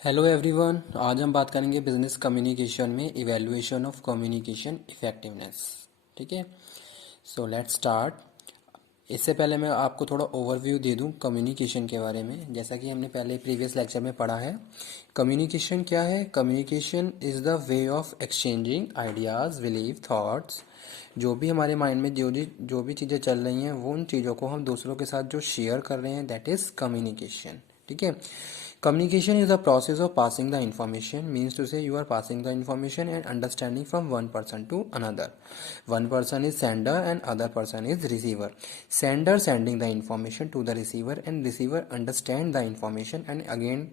Hello everyone. आज हम बात करेंगे बिजनेस कम्युनिकेशन में इवैल्यूएशन ऑफ कम्युनिकेशन इफेक्टिवनेस। ठीक है, सो लेट्स स्टार्ट। इससे पहले मैं आपको थोड़ा ओवरव्यू दे दूं कम्युनिकेशन के बारे में। जैसा कि हमने पहले प्रीवियस लेक्चर में पढ़ा है, कम्युनिकेशन क्या है? Communication is the way of exchanging ideas, believe, thoughts. जो भी हमारे माइंड में जो भी चीज़ें चल रही हैं, वो उन चीज़ों को हम दूसरों के साथ जो शेयर कर रहे हैं, दैट इज़ कम्युनिकेशन। ठीक है, communication is the process of passing the information, means to say you are passing the information and understanding from one person to another. One person is sender and other person is receiver. Sender sending the information to the receiver and receiver understand the information and again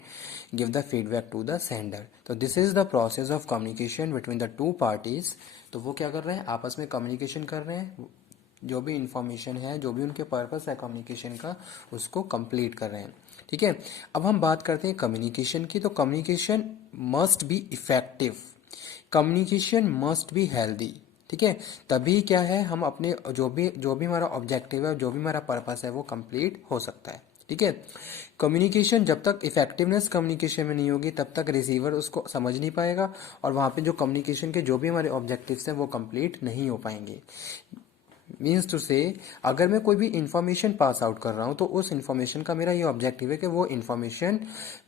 give the feedback to the sender. So this is the process of communication between the two parties. तो वो क्या कर रहे हैं? आपस में communication कर रहे हैं, जो भी इंफॉर्मेशन है, जो भी उनके पर्पस है कम्युनिकेशन का, उसको कंप्लीट कर रहे हैं। ठीक है, अब हम बात करते हैं कम्युनिकेशन की। तो communication must be effective, communication must be healthy. ठीक है, तभी क्या है, हम अपने जो भी हमारा ऑब्जेक्टिव है, जो भी हमारा पर्पस है, वो कंप्लीट हो सकता है। ठीक है, कम्युनिकेशन जब तक इफेक्टिवनेस कम्युनिकेशन में नहीं होगी, तब तक रिसीवर उसको समझ नहीं पाएगा और वहाँ पे जो कम्युनिकेशन के जो भी हमारे ऑब्जेक्टिव्स हैं वो कंप्लीट नहीं हो पाएंगे। मीन्स टू से, अगर मैं कोई भी इंफॉर्मेशन पास आउट कर रहा हूँ, तो उस इंफॉर्मेशन का मेरा ये ऑब्जेक्टिव है कि वो इंफॉर्मेशन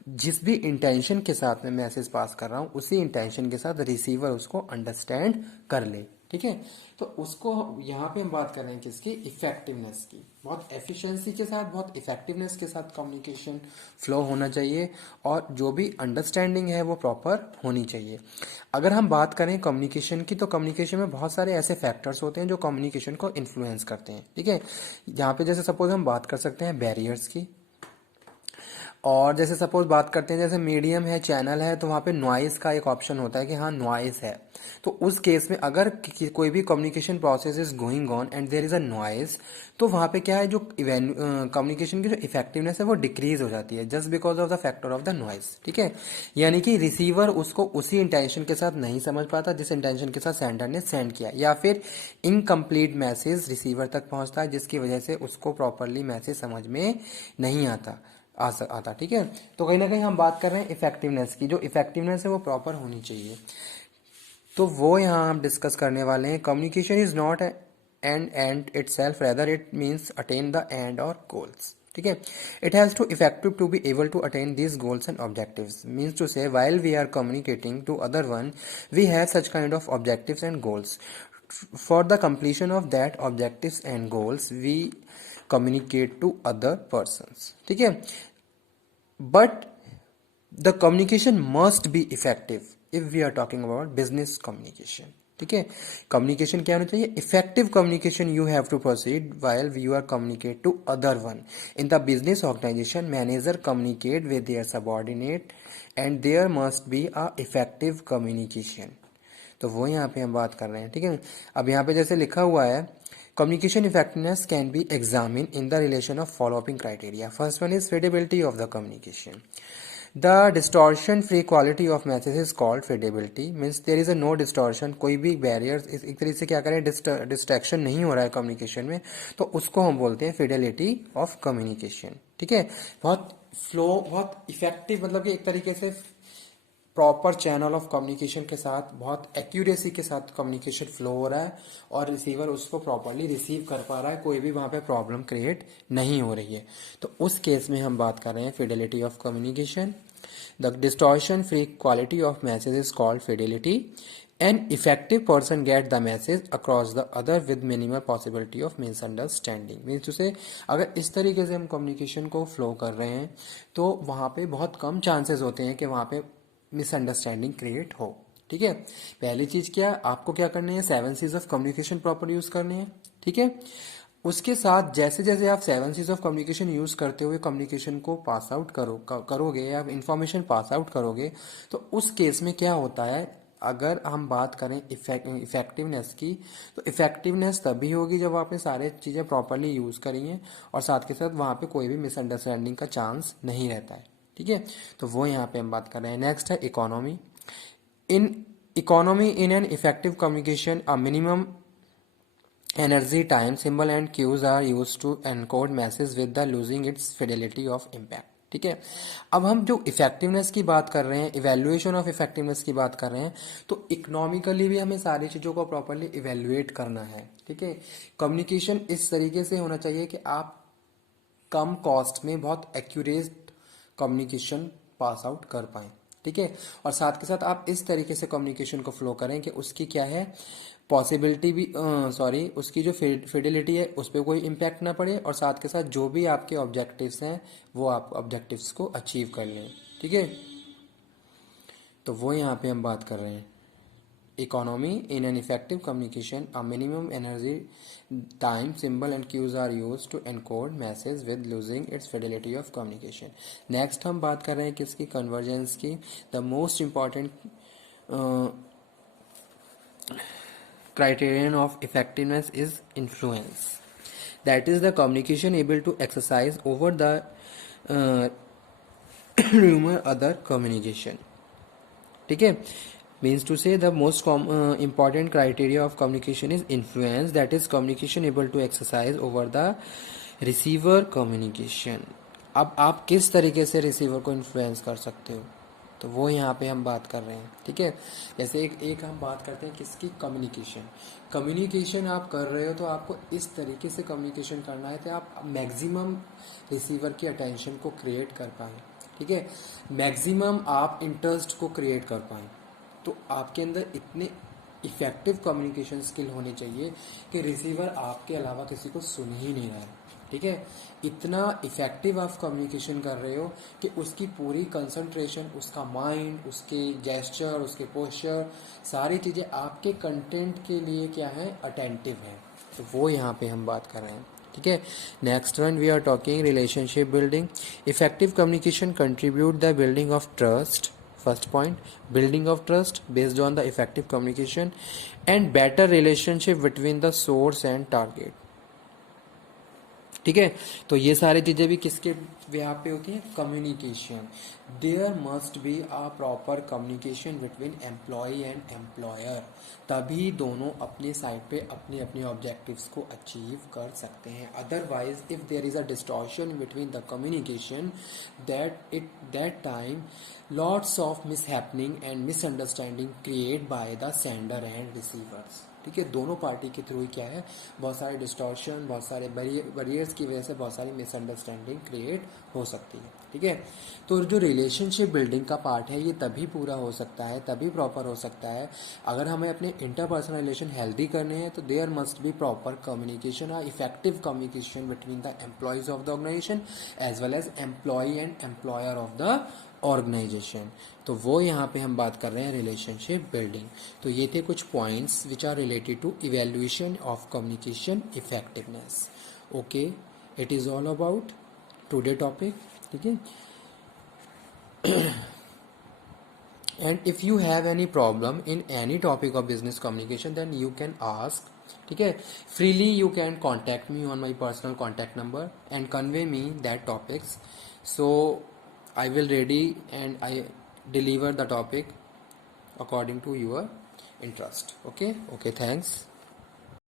जिस भी इंटेंशन के साथ मैं मैसेज पास कर रहा हूँ, उसी इंटेंशन के साथ रिसीवर उसको अंडरस्टैंड कर ले। ठीक है, तो उसको यहाँ पे हम बात कर रहे हैं किसकी? इफेक्टिवनेस की। बहुत एफिशिएंसी के साथ, बहुत इफेक्टिवनेस के साथ कम्युनिकेशन फ्लो होना चाहिए और जो भी अंडरस्टैंडिंग है वो प्रॉपर होनी चाहिए। अगर हम बात करें कम्युनिकेशन की, तो कम्युनिकेशन में बहुत सारे ऐसे फैक्टर्स होते हैं जो कम्युनिकेशन को इन्फ्लुएंस करते हैं। ठीक है, यहाँ पे जैसे सपोज हम बात कर सकते हैं बैरियर्स की, और जैसे सपोज बात करते हैं, जैसे मीडियम है, चैनल है, तो वहाँ पे नॉइस का एक ऑप्शन होता है कि हाँ नॉइस है। तो उस केस में अगर कोई भी communication process is going on and there is a noise, तो वहाँ पे क्या है, जो कम्युनिकेशन की जो इफेक्टिवनेस है वो डिक्रीज हो जाती है, just because of the factor of the noise. ठीक है, यानी कि रिसीवर उसको उसी इंटेंशन के साथ नहीं समझ पाता जिस इंटेंशन के साथ सेंडर ने सेंड किया, या फिर इनकम्प्लीट मैसेज रिसीवर तक पहुँचता है, जिसकी वजह से उसको प्रॉपरली मैसेज समझ में नहीं आता। ठीक है, तो कहीं ना कहीं हम बात कर रहे हैं इफेक्टिवनेस की। जो इफेक्टिवनेस है वो प्रॉपर होनी चाहिए, तो वो यहाँ हम डिस्कस करने वाले हैं। Communication is not end itself, rather it means attain the end और गोल्स। ठीक है, it has to effective to be able to attain these goals and objectives, means to say while we are communicating to other one, we have such kind of objectives and goals. For the completion of that objectives and goals, we communicate to other persons. ठीक है, but the communication must be effective if we are talking about business communication. ठीक है, communication क्या होना चाहिए? Effective communication you have to proceed while you are communicate to other one in the business organisation. Manager communicate with their subordinate and there must be a effective communication. तो वो यहाँ पे हम बात कर रहे हैं। ठीक है, अब यहाँ पे जैसे लिखा हुआ है, communication effectiveness can be examined in the relation of following criteria. First one is credibility of the communication. The distortion free quality of message is called credibility, means there is a no distortion, कोई भी barrier एक तरीके से क्या करें, distraction नहीं हो रहा है कम्युनिकेशन में, तो उसको हम बोलते हैं फिडेलिटी ऑफ कम्युनिकेशन। ठीक है, बहुत फ्लो, बहुत इफेक्टिव, मतलब कि एक तरीके से प्रॉपर चैनल ऑफ कम्युनिकेशन के साथ, बहुत एक्यूरेसी के साथ कम्युनिकेशन फ्लो हो रहा है और रिसीवर उसको प्रॉपरली रिसीव कर पा रहा है, कोई भी वहाँ पे प्रॉब्लम क्रिएट नहीं हो रही है। तो उस केस में हम बात कर रहे हैं Fidelity of communication. The distortion free quality of message is called Fidelity. An effective person get the message across the other with minimal possibility of misunderstanding, means उसे अगर इस तरीके से हम कम्युनिकेशन को फ्लो कर रहे हैं, तो वहाँ पे बहुत कम चांसेस होते हैं कि वहाँ पे मिसअंडरस्टैंडिंग क्रिएट हो। ठीक है, पहली चीज क्या, आपको क्या करनी है, 7 C's of communication proper use करनी है। ठीक है, उसके साथ जैसे जैसे आप 7 C's ऑफ कम्युनिकेशन यूज करते हुए कम्युनिकेशन को पास आउट करोगे या इंफॉर्मेशन पास आउट करोगे, तो उस केस में क्या होता है, अगर हम बात करें इफेक्टिवनेस की, तो इफेक्टिवनेस तभी होगी जब आपने सारे चीज़ें प्रॉपरली यूज करी हैं और साथ के साथ वहाँ पे कोई भी मिसअंडरस्टैंडिंग का चांस नहीं रहता है। ठीक है, तो वो यहाँ पे हम बात कर रहे हैं। नेक्स्ट है economy. In an effective communication a minimum energy, time, symbol and cues are used to encode message with the losing its fidelity of impact. ठीक है। अब हम जो इफेक्टिवनेस की बात कर रहे हैं, इवेल्युएशन ऑफ इफेक्टिवनेस की बात कर रहे हैं, तो इकोनॉमिकली भी हमें सारी चीज़ों को प्रॉपरली इवेल्युएट करना है। ठीक है। कम्युनिकेशन इस तरीके से होना चाहिए कि आप कम कॉस्ट में बहुत एक्यूरेट कम्युनिकेशन पास आउट कर पाएँ। ठीक है। और साथ के साथ आप इस तरीके से कम्युनिकेशन को फ्लो करें कि उसकी क्या है, पॉसिबिलिटी भी सॉरी उसकी जो फिडिलिटी है उस पर कोई इम्पैक्ट ना पड़े, और साथ के साथ जो भी आपके ऑब्जेक्टिव्स हैं वो आप ऑब्जेक्टिव्स को अचीव कर लें। ठीक है। तो वो यहाँ पे हम बात कर रहे हैं economy in an effective communication, a minimum energy time symbol and cues are use to encode message with losing its fidelity of communication. Next हम बात कर रहे हैं किसकी, कन्वर्जेंस की। The most important criterion of effectiveness is influence, that is the communication able to exercise over the rumor other communication. ठीक है। means to say the most important criteria of communication is influence, that is communication able to exercise over the receiver communication. अब आप किस तरीके से receiver को influence कर सकते हो, तो वो यहाँ पे हम बात कर रहे हैं। ठीक है। जैसे एक हम बात करते हैं किसकी, कम्युनिकेशन। कम्युनिकेशन आप कर रहे हो तो आपको इस तरीके से कम्युनिकेशन करना है कि आप मैक्सिमम रिसीवर की अटेंशन को क्रिएट कर पाएँ। ठीक है। मैक्सिमम आप इंटरेस्ट को क्रिएट कर पाएँ। तो आपके अंदर इतने इफेक्टिव कम्युनिकेशन स्किल होनी चाहिए कि रिसीवर आपके अलावा किसी को सुन ही नहीं रहा है। ठीक है। इतना इफेक्टिव आप कम्युनिकेशन कर रहे हो कि उसकी पूरी कंसंट्रेशन, उसका माइंड, उसके जेस्चर, उसके पोस्चर, सारी चीज़ें आपके कंटेंट के लिए क्या है, अटेंटिव है। तो वो यहाँ पे हम बात कर रहे हैं। ठीक है। Next one we are talking relationship building. Effective communication contribute the building of trust. First point, building of trust based on the effective communication and better relationship between the source and target. ठीक है। तो ये सारी चीज़ें भी किसके यहाँ पे होती हैं, communication. There must be a proper communication between employ and employer, तभी दोनों अपनी साइड पे अपनी अपनी ऑब्जेक्टिव्स को अचीव कर सकते हैं। Otherwise if there is a distortion between the communication, that time lots of mishappening and misunderstanding create by the sender and receivers. ठीक है। दोनों पार्टी के थ्रू क्या है, बहुत सारे डिस्टॉर्शन, बहुत सारे बैरियर्स की वजह से बहुत सारी मिसअंडरस्टैंडिंग क्रिएट हो सकती है। ठीक है। तो जो रिलेशनशिप बिल्डिंग का पार्ट है ये तभी पूरा हो सकता है, तभी प्रॉपर हो सकता है अगर हमें अपने इंटरपर्सनल रिलेशन हेल्दी करने हैं। तो there must be proper communication और effective communication between the employees of the organisation as well as employee and employer of the organisation. तो वो यहाँ पे हम बात कर रहे हैं रिलेशनशिप बिल्डिंग। तो ये थे कुछ points which are related to evaluation of communication effectiveness. Okay, it is all about today topic. ठीक है। And if you have any problem in any topic of business communication then you can ask. ठीक है। Freely you can contact me on my personal contact number and convey me that topics. So I will ready and I deliver the topic according to your interest. Okay, thanks.